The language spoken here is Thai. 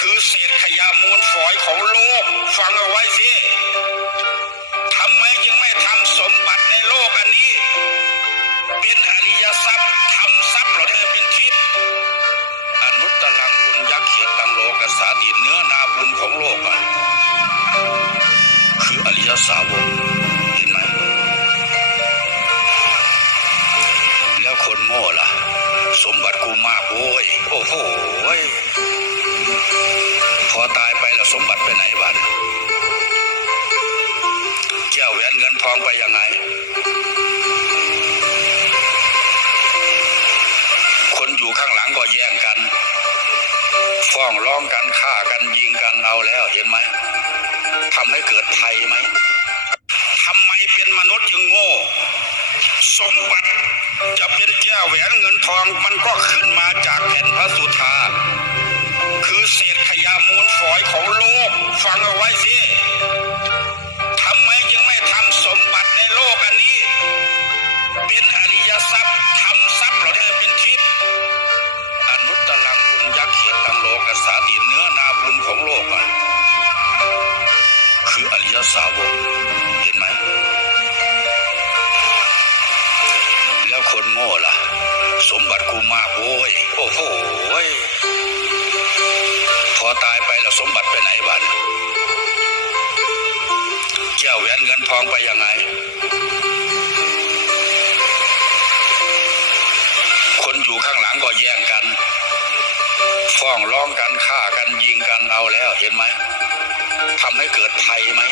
คือเศษขยะมูลฝอยของโลก ฟังเอาไว้สิทำไมจึงไม่ทำสมบัติในโลกอันนี้ เป็นอริยทรัพย์ทำทรัพย์เหล่านี้เป็นทิพย์อนุตตรังบุญยักษ์ขีตังโลกสาติเนื้อนาบุญของโลกอะคืออริยสาวกเห็นไหมแล้วคนโง่ล่ะ สมบัติไปไหนบ้างแก้วแหวนเงินทองไปยังไง คนอยู่ข้างหลังก็แย่งกัน ฟ้องร้องกันฆ่ากันยิงกันเอาแล้วเห็นไหมทำให้เกิดภัยไหมทำไมเป็นมนุษย์จึงโง่ สมบัติจะเป็นแก้วแหวนเงินทองมันก็ขึ้นมาจากแผ่นพระสุ สาวกเห็นไหม แล้วคนโง่ล่ะ สมบัติกูมากโว้ยโอ้โห้ยพอตายไปแล้วสมบัติไปไหนบ้างแก้วแหวนเงินทองไปยังไง คนอยู่ข้างหลังก็แย่งกันฟ้องร้องกันฆ่ากันยิงกันเอาแล้วเห็นไหมทำให้เกิดภัยไหม